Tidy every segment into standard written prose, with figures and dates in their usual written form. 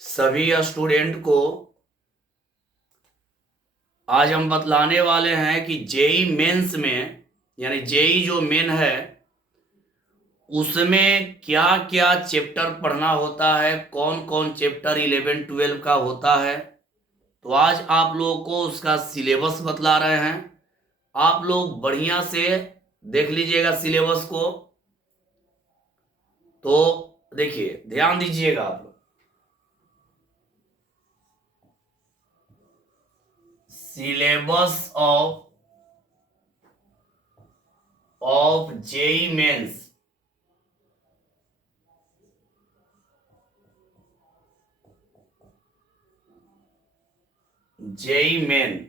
सभी स्टूडेंट को आज हम बतलाने वाले हैं कि जेई मेंस में यानी जेई जो मेन है उसमें क्या क्या चैप्टर पढ़ना होता है, कौन कौन चैप्टर 11 12 का होता है। तो आज आप लोगों को उसका सिलेबस बतला रहे हैं। आप लोग बढ़िया से देख लीजिएगा सिलेबस को। तो देखिए, ध्यान दीजिएगा आप लोग। Syllabus of JEE Mains. JEE Main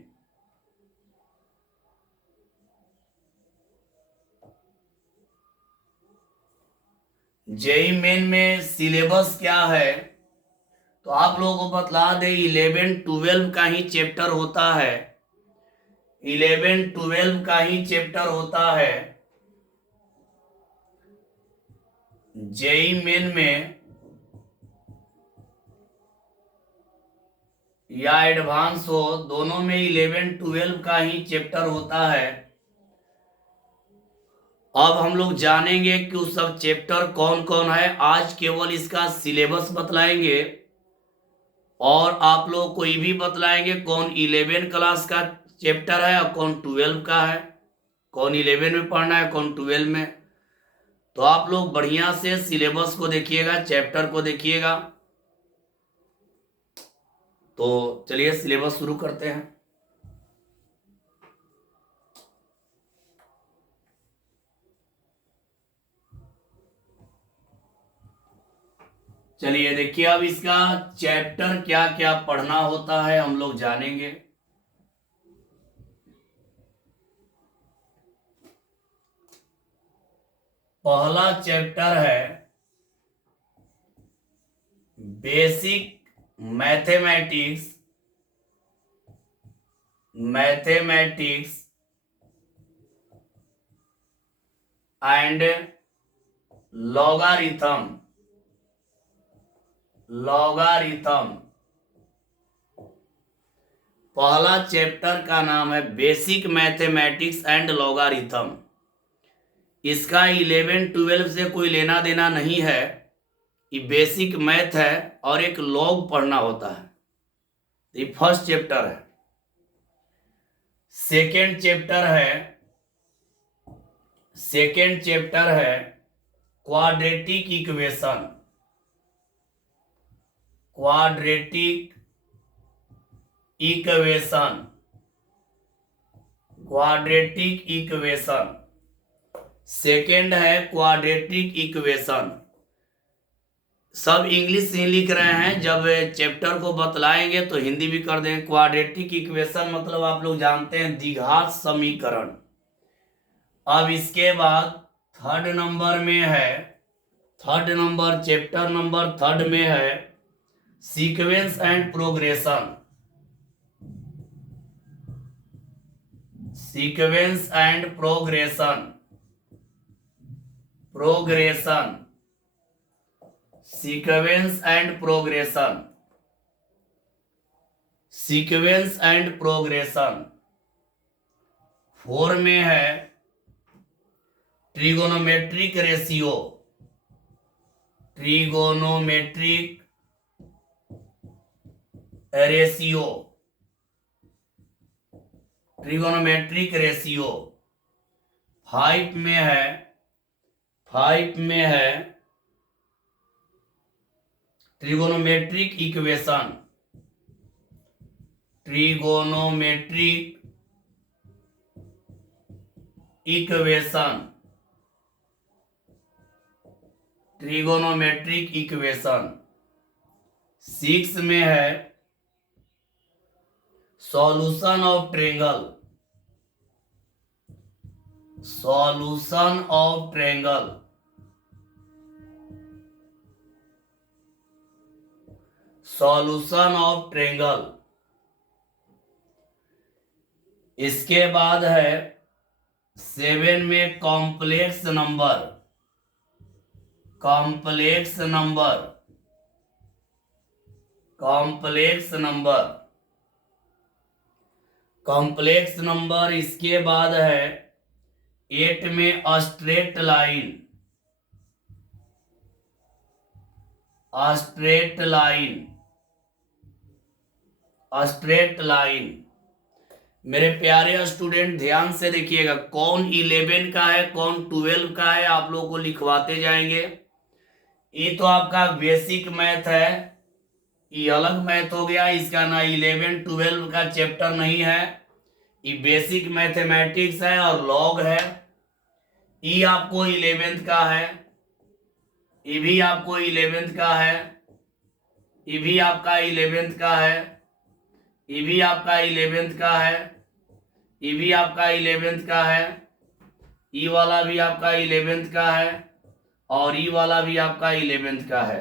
JEE Main में सिलेबस क्या है तो आप लोगों को बतला दे। 11 12 का ही चैप्टर होता है। 11 12 का ही चैप्टर होता है जेई मेन में या एडवांस हो, दोनों में 11 12 का ही चैप्टर होता है। अब हम लोग जानेंगे कि उस सब चैप्टर कौन कौन है। आज केवल इसका सिलेबस बतलाएंगे और आप लोग को ये भी बतलाएंगे कौन 11 क्लास का चैप्टर है और कौन 12 का है, कौन 11 में पढ़ना है कौन 12 में। तो आप लोग बढ़िया से सिलेबस को देखिएगा, चैप्टर को देखिएगा। तो चलिए सिलेबस शुरू करते हैं। चलिए देखिए, अब इसका चैप्टर क्या क्या पढ़ना होता है हम लोग जानेंगे। पहला चैप्टर है basic mathematics. Mathematics and logarithm. Logarithm पहला चैप्टर का नाम है बेसिक मैथमेटिक्स एंड लॉगरिथम। इसका 11 12 से कोई लेना देना नहीं है। ये बेसिक मैथ है और एक लॉग पढ़ना होता है। ये फर्स्ट चैप्टर है। सेकेंड चैप्टर है quadratic equation. Quadratic equation quadratic equation second है क्वाड्रेटिक इक्वेशन। सब इंग्लिश ही लिख रहे हैं, जब चैप्टर को बतलाएंगे तो हिंदी भी कर देंगे। क्वाड्रेटिक इक्वेशन मतलब आप लोग जानते हैं द्विघात समीकरण। अब इसके बाद third number chapter number third में है sequence and progression. Sequence and progression sequence and progression. Four में है trigonometric ratio. Trigonometric ratio. Five में है trigonometric equation. Trigonometric equation. Six में है सॉल्यूशन ऑफ ट्रायंगल। इसके बाद है सेवन में complex number. Complex number, complex number. इसके बाद है 8 में straight line, straight line, straight line. मेरे प्यारे स्टूडेंट ध्यान से देखिएगा, कौन 11 का है कौन 12 का है आप लोगों को लिखवाते जाएंगे। ये तो आपका बेसिक मैथ है, ये अलग मैथ हो गया, इसका ना 11 12 का चैप्टर नहीं है, ये बेसिक मैथमेटिक्स है और लॉग है। ये आपको 11th का है, ये भी आपको 11th का है, ये भी आपका 11th का है, ये भी आपका 11th का है, ये भी आपका 11th का है, ये वाला भी आपका 11th का है और ये वाला भी आपका 11th का है।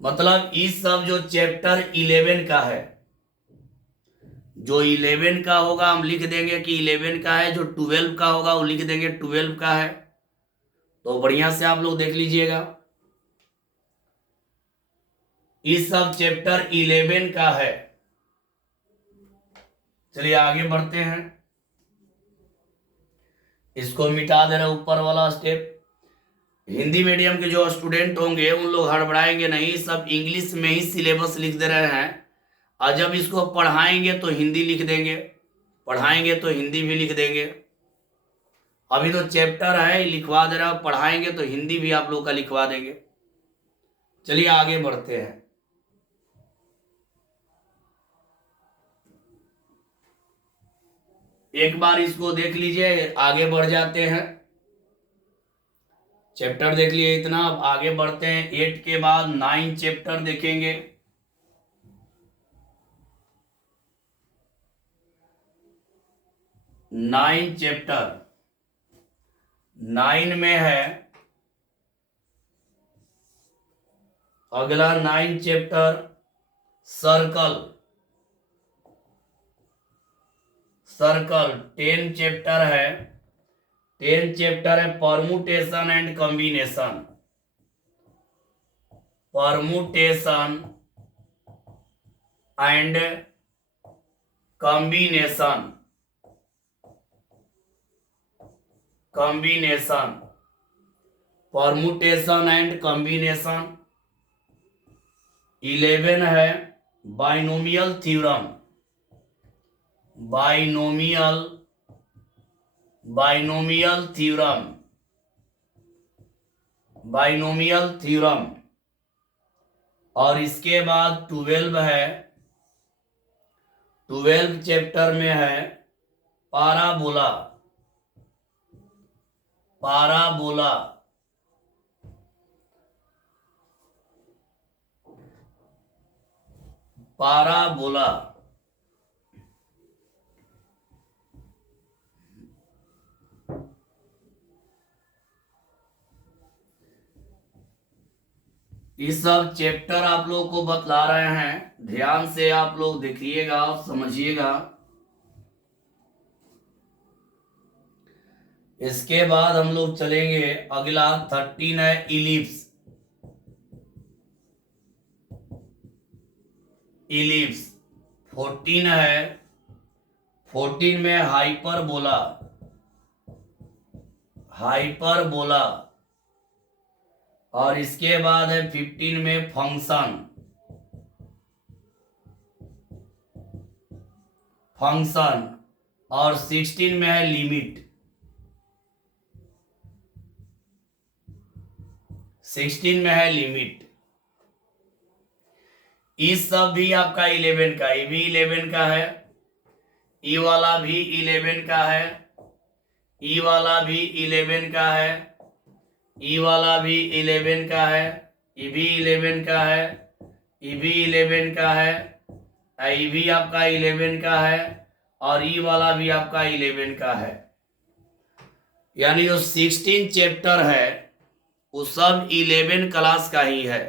मतलब इस सब जो चैप्टर 11 का है, जो 11 का होगा हम लिख देंगे कि 11 का है, जो 12 का होगा वो लिख देंगे 12 का है। तो बढ़िया से आप लोग देख लीजिएगा, इस सब चैप्टर 11 का है। चलिए आगे बढ़ते हैं, इसको मिटा दे रहे ऊपर वाला स्टेप। हिंदी मीडियम के जो स्टूडेंट होंगे उन लोग हड़बड़ाएंगे नहीं, सब इंग्लिश में ही सिलेबस लिख दे रहे हैं, और जब इसको पढ़ाएंगे तो हिंदी लिख देंगे, पढ़ाएंगे तो हिंदी भी लिख देंगे। अभी तो चैप्टर है लिखवा दे रहा हूं, पढ़ाएंगे तो हिंदी भी आप लोग का लिखवा देंगे। चलिए आगे बढ़ते हैं। एक बार इसको देख लीजिए, आगे बढ़ जाते हैं। चैप्टर देख लिए इतना, अब आगे बढ़ते हैं। 8 के बाद 9 चैप्टर देखेंगे। 9 चैप्टर, 9 में है अगला 9 चैप्टर सर्कल, सर्कल। 10 चैप्टर है, 10 चैप्टर है permutation and combination, permutation and combination, combination, permutation and combination. 11 है binomial theorem, binomial, binomial theorem, binomial theorem. और इसके बाद 12 है, 12 चैप्टर में है पाराबोला, पाराबोला, पाराबोला। इस सब चैप्टर आप लोग को बतला रहे हैं, ध्यान से आप लोग देखिएगा और समझिएगा। इसके बाद हम लोग चलेंगे, अगला 13 है इलिप्स, इलिप्स। 14 है, 14 में हाइपरबोला, हाइपरबोला। और इसके बाद है 15 में फंक्शन, फंक्शन। और 16 में है लिमिट, 16 में है लिमिट। इस सब भी आपका 11 का, ये भी 11 का है, ई वाला भी 11 का है, ई वाला भी 11 का है, ई वाला भी 11 का है, ये भी 11 का है, ये भी 11 का है, ये भी आपका 11 का है, और ई वाला भी आपका 11 का है। यानी जो 16 चैप्टर है वो सब 11 क्लास का ही है।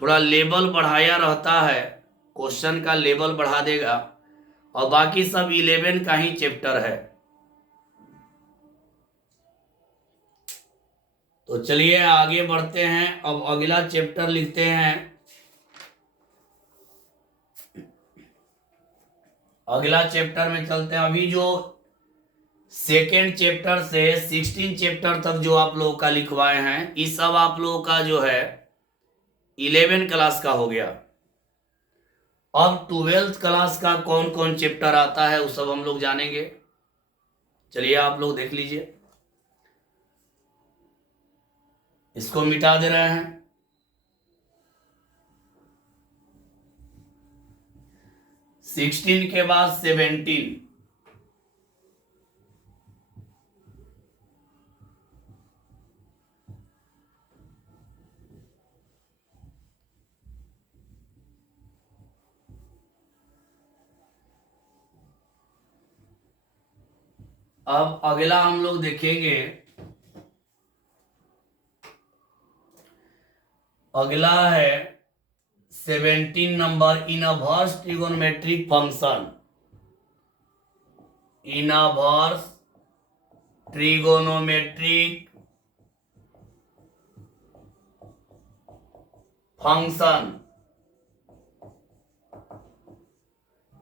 थोड़ा लेवल बढ़ाया रहता है, क्वेश्चन का लेवल बढ़ा देगा, और बाकी सब 11 का ही चैप्टर है। तो चलिए आगे बढ़ते हैं। अब अगला चैप्टर लिखते हैं। अगला चैप्टर में चलते हैं। अभी जो सेकेंड चैप्टर से 16 चैप्टर तक जो आप लोगों का लिखवाए हैं, ये सब आप लोगों का जो है 11 क्लास का हो गया। अब 12th क्लास का कौन कौन चैप्टर आता है वो सब हम लोग जानेंगे। चलिए आप लोग देख लीजिए। इसको मिटा दे रहे हैं। 16 के बाद 17। अब अगला हम लोग देखेंगे। अगला है 17 number, inverse trigonometric function. Inverse trigonometric function.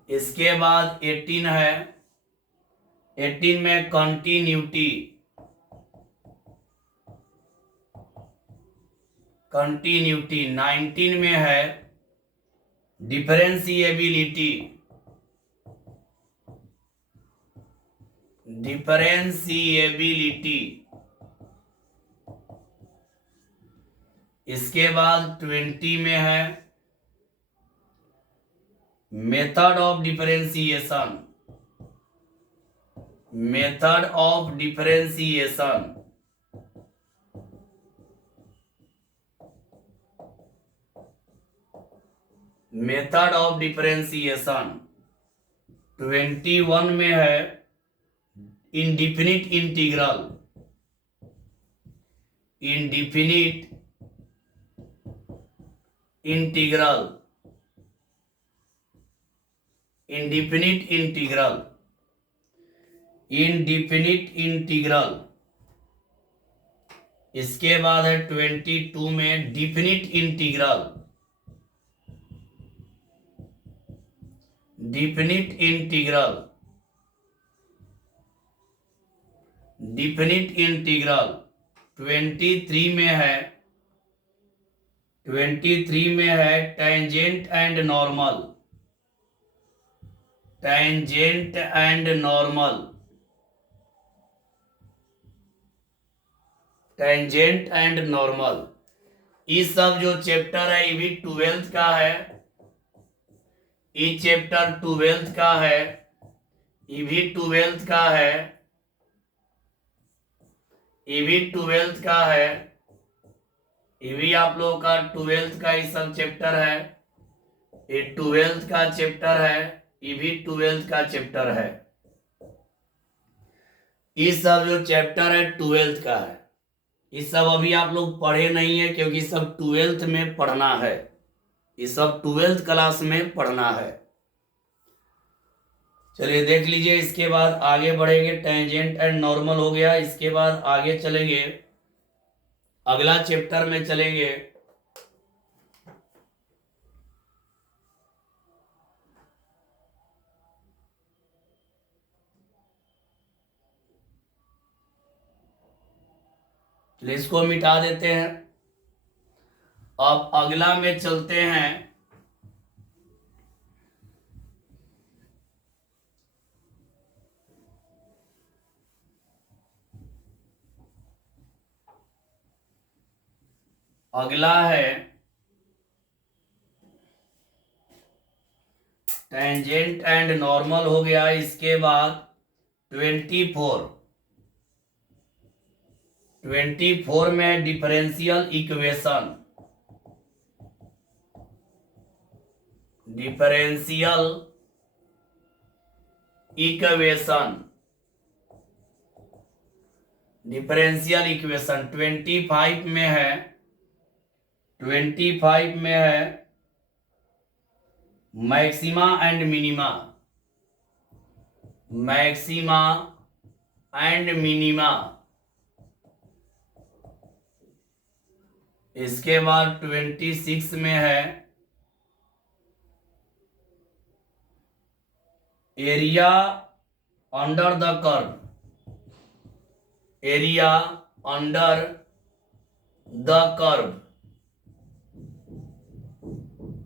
इसके बाद 18 है। 18 में कंटिन्यूटी। कंटिन्यूटी 19 में है डिफरेंशिएबिलिटी। डिफरेंशिएबिलिटी। इसके बाद 20 में है method of differentiation. Method of differentiation. Method of differentiation. 21 में है indefinite integral. Indefinite integral. Indefinite integral. Indefinite integral. इसके बाद है 22 में definite integral. Definite integral. Definite integral 23 में है। 23 में है tangent and normal. Tangent and normal. Tangent and normal. ये सब जो चैप्टर है ये भी 12th का है। ये चैप्टर 12th का है। ये भी 12th का है। ये भी 12th का है। ये भी आप लोगों का 12th का ये सब चैप्टर है। ये 12th का चैप्टर है। ये भी 12th का चैप्टर है। ये सब जो चैप्टर है 12th का है। ये सब अभी आप लोग पढ़े नहीं है क्योंकि सब 12th में पढ़ना है। ये सब 12th क्लास में पढ़ना है। चलिए देख लीजिए। इसके बाद आगे बढ़ेंगे। टेंजेंट एंड नॉर्मल हो गया। इसके बाद आगे चलेंगे, अगला चैप्टर में चलेंगे। चलिए इसको मिटा देते हैं। अब अगला में चलते हैं। अगला है टेंजेंट एंड नॉर्मल हो गया। इसके बाद 24। 24 में differential equation. Differential equation. Differential equation 25 में है। 25 में है maxima and minima. Maxima and minima. इसके बाद 26 में है area under the curve, area under the curve.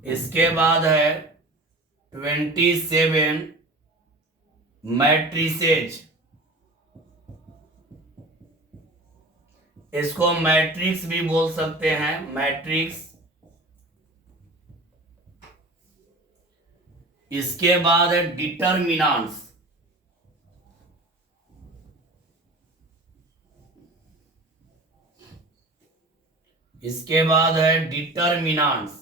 इसके बाद है 27 मैट्रिसेज, इसको मैट्रिक्स भी बोल सकते हैं, मैट्रिक्स। इसके बाद है डिटरमिनेंट्स, इसके बाद है डिटरमिनेंट्स,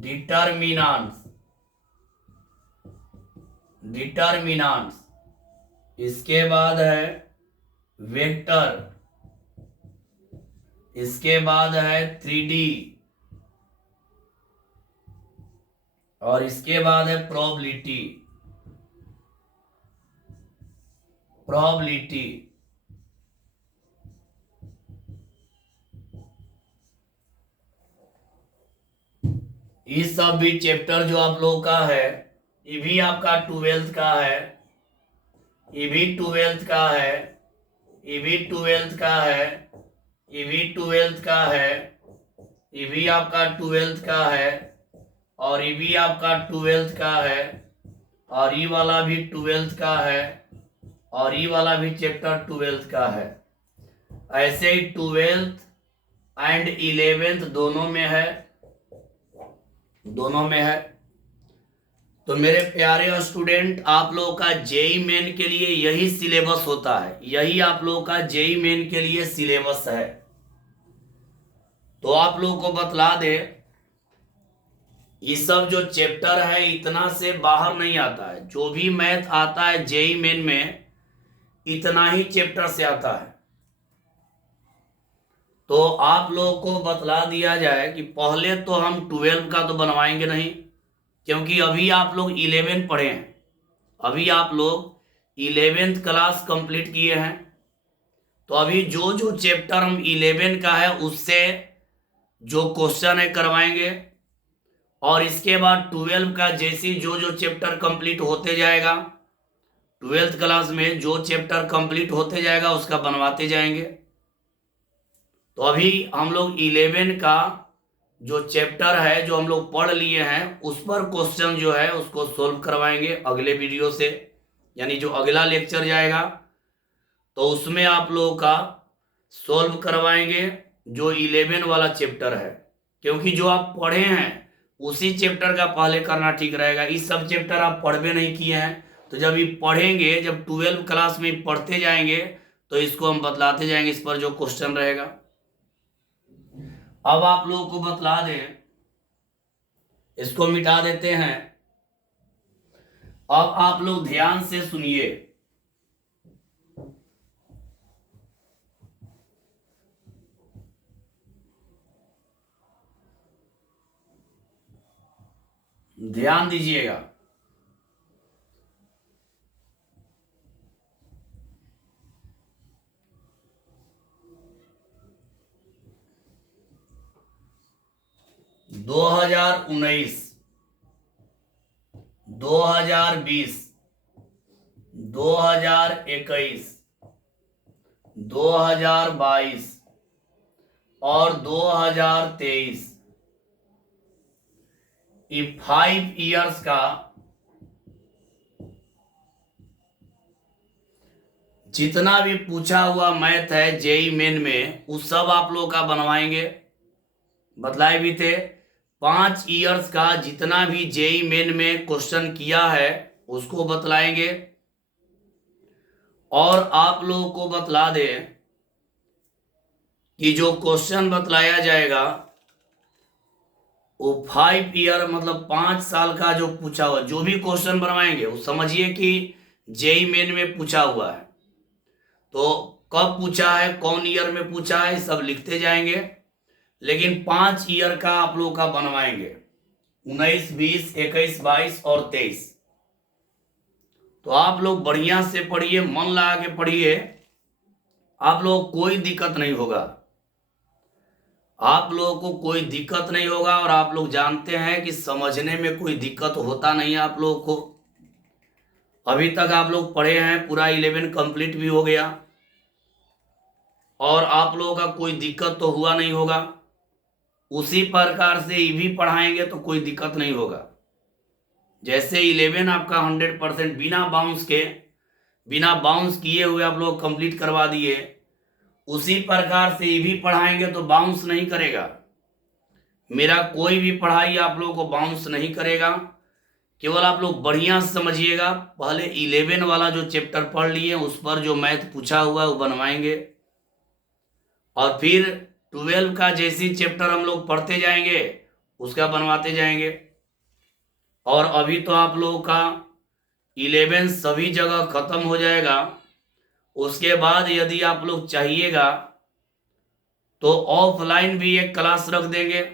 डिटरमिनेंट्स, डिटरमिनेंट्स। इसके बाद है वेक्टर, इसके बाद है 3D, और इसके बाद है प्रोबेबिलिटी, प्रोबेबिलिटी। ये सब भी चैप्टर जो आप लोगों का है, ये भी आपका 12th का है, ये भी 12th का है, ये भी 12th का है, ये भी 12th का है, ये भी आपका 12th का है, और ये भी आपका 12th का है, और ये वाला भी 12th का है, और ये वाला भी चैप्टर 12th का है। ऐसे ही 12th एंड 11th दोनों में है, दोनों में है। तो मेरे प्यारे स्टूडेंट, आप लोगों का जेई मेन के लिए यही सिलेबस होता है, यही आप लोगों का जेई मेन के लिए सिलेबस है। तो आप लोगों को बतला दे, ये सब जो चैप्टर है इतना से बाहर नहीं आता है, जो भी मैथ आता है जेई मेन में इतना ही चैप्टर से आता है। तो आप लोगों को बतला दिया जाए कि पहले तो हम 12 का तो बनवाएंगे नहीं, क्योंकि अभी आप लोग 11 पढ़े हैं, अभी आप लोग 11th क्लास कंप्लीट किए हैं। तो अभी जो जो चैप्टर हम 11 का है उससे जो क्वेश्चन है करवाएंगे, और इसके बाद 12 का जैसे जो जो चैप्टर कंप्लीट होते जाएगा, 12th क्लास में जो चैप्टर कंप्लीट होते जाएगा उसका बनवाते जाएंगे। तो अभी हम लोग 11 का जो चैप्टर है जो हम लोग पढ़ लिए हैं उस पर क्वेश्चन जो है उसको सोल्व करवाएंगे अगले वीडियो से, यानी जो अगला लेक्चर जाएगा तो उसमें आप लोगों का सोल्व करवाएंगे जो 11 वाला चैप्टर है। क्योंकि जो आप पढ़े हैं उसी चैप्टर का पहले करना ठीक रहेगा। इस सब चैप्टर आप पढ़वे नहीं किए हैं, तो जब ये पढ़ेंगे, जब 12 क्लास में पढ़ते जाएंगे तो इसको हम बतलाते जाएंगे, इस पर जो क्वेश्चन रहेगा। अब आप लोगों को बतला दें, इसको मिटा देते हैं। अब आप लोग ध्यान से सुनिए, ध्यान दीजिएगा। दो 2019, 2020, 2021, 2022 और 2023, ये 5 ईयर्स का जितना भी पूछा हुआ मैथ है जेई मेन में, उस सब आप लोग का बनवाएंगे। बतलाए भी थे 5 ईयर्स का जितना भी जेई मेन में क्वेश्चन किया है उसको बतलाएंगे। और आप लोगों को बतला दें कि जो क्वेश्चन बतलाया जाएगा वो 5 ईयर मतलब 5 साल का जो पूछा हुआ, जो भी क्वेश्चन बनवाएंगे वो समझिए कि जेई मेन में पूछा हुआ है। तो कब पूछा है, कौन ईयर में पूछा है, सब लिखते जाएंगे। लेकिन 5 ईयर का आप लोग का बनवाएंगे, 19, 20, 21, 22 और 23। तो आप लोग बढ़िया से पढ़िए, मन लगा के पढ़िए, आप लोग कोई दिक्कत नहीं होगा। आप लोगों को कोई दिक्कत नहीं होगा और आप लोग जानते हैं कि समझने में कोई दिक्कत होता नहीं है आप लोगों को। अभी तक आप लोग पढ़े हैं, पूरा 11 कंप्लीट भी हो गया और आप लोगों का कोई दिक्कत तो हुआ नहीं होगा। उसी प्रकार से ये भी पढ़ाएंगे तो कोई दिक्कत नहीं होगा। जैसे 11 आपका 100% बिना बाउंस किए हुए आप लोग कंप्लीट करवा दिए, उसी प्रकार से ये भी पढ़ाएंगे तो बाउंस नहीं करेगा। मेरा कोई भी पढ़ाई आप लोगों को बाउंस नहीं करेगा। केवल आप लोग बढ़िया से समझिएगा। पहले 11 वाला जो चैप्टर पढ़ लिए उस पर जो मैथ पूछा हुआ है वो बनवाएंगे, और फिर 12 का जैसी चैप्टर हम लोग पढ़ते जाएंगे उसका बनवाते जाएंगे। और अभी तो आप लोगों का 11 सभी जगह खत्म हो जाएगा। उसके बाद यदि आप लोग चाहिएगा तो ऑफलाइन भी एक क्लास रख देंगे,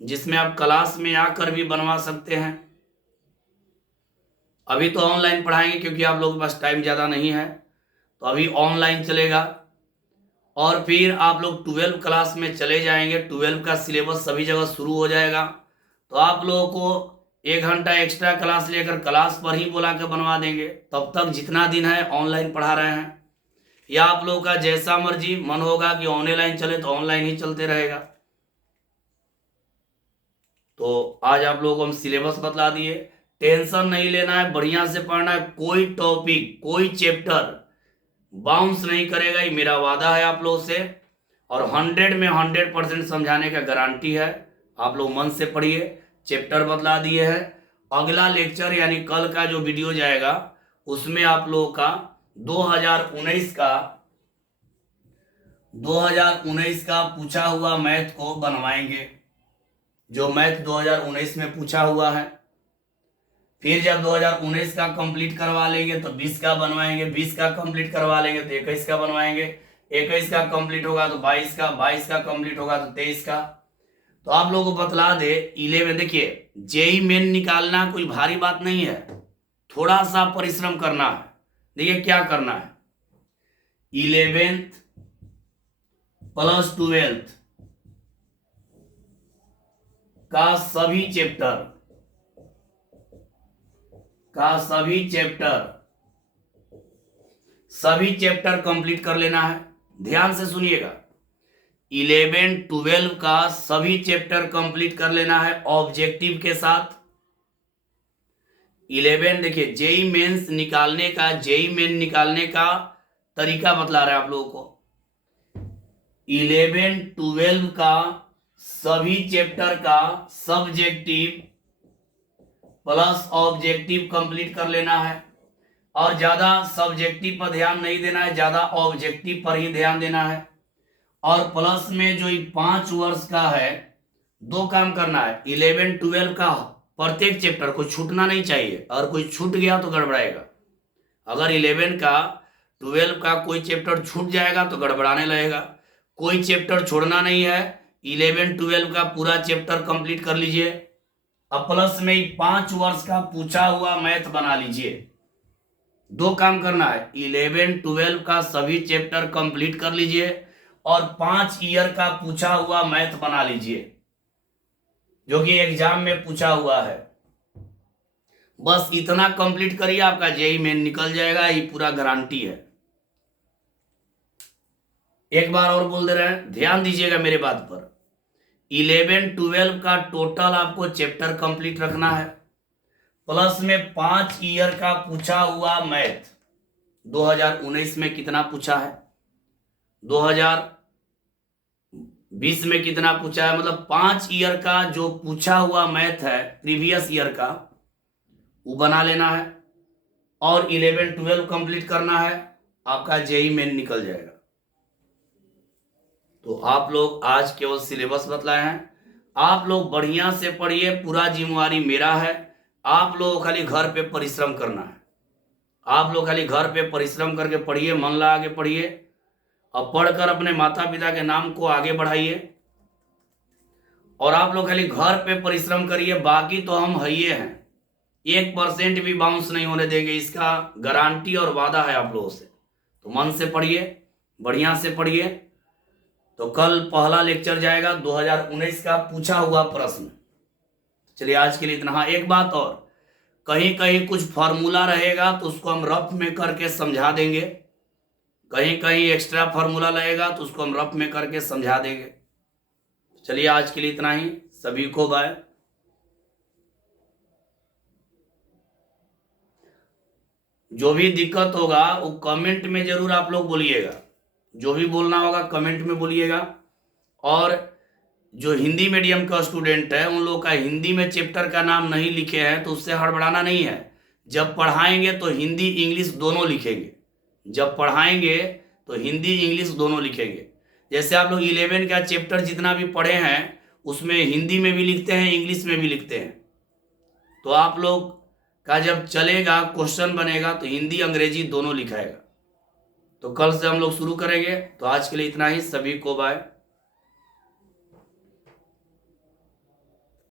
जिसमें आप क्लास में आकर भी बनवा सकते हैं। अभी तो ऑनलाइन पढ़ाएंगे क्योंकि आप लोगों के पास टाइम ज़्यादा नहीं है, तो अभी ऑनलाइन चलेगा। और फिर आप लोग 12 क्लास में चले जाएंगे, 12 का सिलेबस सभी जगह शुरू हो जाएगा। तो आप लोगों को 1 घंटा एक्स्ट्रा क्लास लेकर क्लास पर ही बुला के बनवा देंगे। तब तक जितना दिन है ऑनलाइन पढ़ा रहे हैं, या आप लोगों का जैसा मर्जी मन होगा कि ऑनलाइन चले तो ऑनलाइन ही चलते रहेगा। तो आज आप लोगों को हम सिलेबस बतला दिए। टेंशन नहीं लेना है, बढ़िया से पढ़ना है। कोई टॉपिक कोई चैप्टर बाउंस नहीं करेगा, ये मेरा वादा है आप लोगों से। और 100 में 100% समझाने का गारंटी है। आप लोग मन से पढ़िए। चैप्टर बतला दिए हैं। अगला लेक्चर यानी कल का जो वीडियो जाएगा उसमें आप लोगों का 2019 का पूछा हुआ मैथ को बनवाएंगे, जो मैथ 2019 में पूछा हुआ है। फिर जब 2019 का कंप्लीट करवा लेंगे तो 20 का बनवाएंगे, 20 का कंप्लीट करवा लेंगे तो 21 का बनवाएंगे, 21 का कंप्लीट होगा तो 22 का, 22 का कंप्लीट होगा तो 23 का। तो आप लोगों को बतला दे 11, देखिए जेई मेन निकालना कोई भारी बात नहीं है, थोड़ा सा परिश्रम करना है। देखिए क्या करना है, 11th प्लस 12th का सभी चैप्टर कंप्लीट कर लेना है। ध्यान से सुनिएगा, 11, 12 का सभी चैप्टर कंप्लीट कर लेना है ऑब्जेक्टिव के साथ। 11 देखिए जेई मेन निकालने का तरीका बतला रहे हैं आप लोगों को। 11, 12 का सभी चैप्टर का सब्जेक्टिव प्लस ऑब्जेक्टिव कंप्लीट कर लेना है। और ज्यादा सब्जेक्टिव पर ध्यान नहीं देना है, ज्यादा ऑब्जेक्टिव पर ही ध्यान देना है। और प्लस में जो 5 वर्ष का है, 2 काम करना है। 11, 12 का प्रत्येक चैप्टर को छूटना नहीं चाहिए, और कोई छूट गया तो गड़बड़ाएगा। अगर 11 का 12 का कोई चैप्टर छूट जाएगा तो गड़बड़ाने लगेगा। कोई चैप्टर छोड़ना नहीं है। 11, 12 का पूरा चैप्टर कंप्लीट कर लीजिए। अब प्लस में 5 वर्ष का पूछा हुआ मैथ बना लीजिए। 2 काम करना है, 11, 12 का सभी चैप्टर कंप्लीट कर लीजिए और 5 ईयर का पूछा हुआ मैथ बना लीजिए, जो कि एग्जाम में पूछा हुआ है। बस इतना कंप्लीट करिए, आपका जेई मेन निकल जाएगा, ये पूरा गारंटी है। एक बार और बोल दे रहे हैं, ध्यान दीजिएगा मेरे बात पर। 11, 12 का टोटल आपको चैप्टर कंप्लीट रखना है, प्लस में 5 ईयर का पूछा हुआ मैथ। 2019 में कितना पूछा है, 2020 में कितना पूछा है, मतलब 5 ईयर का जो पूछा हुआ मैथ है प्रीवियस ईयर का, वो बना लेना है। और 11, 12 कंप्लीट करना है, आपका जेई मेन निकल जाएगा। तो आप लोग आज केवल सिलेबस बतलाए हैं। आप लोग बढ़िया से पढ़िए, पूरा जिम्मेवारी मेरा है। आप लोग खाली घर पे परिश्रम करना है। आप लोग खाली घर पे परिश्रम करके पढ़िए, मन लगा के पढ़िए, और पढ़कर अपने माता पिता के नाम को आगे बढ़ाइए। और आप लोग खाली घर पे परिश्रम करिए, बाकी तो हम हइये हैं। 1% भी बाउंस नहीं होने देंगे, इसका गारंटी और वादा है आप लोगों से। तो मन से पढ़िए, बढ़िया से पढ़िए, तो कल पहला लेक्चर जाएगा 2019 का पूछा हुआ प्रश्न। चलिए आज के लिए इतना। हाँ, एक बात और, कहीं कहीं कुछ फार्मूला रहेगा तो उसको हम रफ में करके समझा देंगे, कहीं कहीं एक्स्ट्रा फार्मूला लगेगा तो उसको हम रफ में करके समझा देंगे। चलिए आज के लिए इतना ही, सभी को बाय। जो भी दिक्कत होगा वो कमेंट में जरूर आप लोग बोलिएगा, जो भी बोलना होगा कमेंट में बोलिएगा। और जो हिंदी मीडियम का स्टूडेंट है उन लोग का हिंदी में चैप्टर का नाम नहीं लिखे हैं तो उससे हड़बड़ाना नहीं है। जब पढ़ाएंगे तो हिंदी इंग्लिश दोनों लिखेंगे, जब पढ़ाएंगे तो हिंदी इंग्लिश दोनों लिखेंगे। जैसे आप लोग 11 का चैप्टर जितना भी पढ़े हैं उसमें हिंदी में भी लिखते हैं, इंग्लिश में भी लिखते हैं। तो आप लोग का जब चलेगा क्वेश्चन बनेगा तो हिंदी अंग्रेजी दोनों लिखाएगा। तो कल से हम लोग शुरू करेंगे। तो आज के लिए इतना ही, सभी को बाय।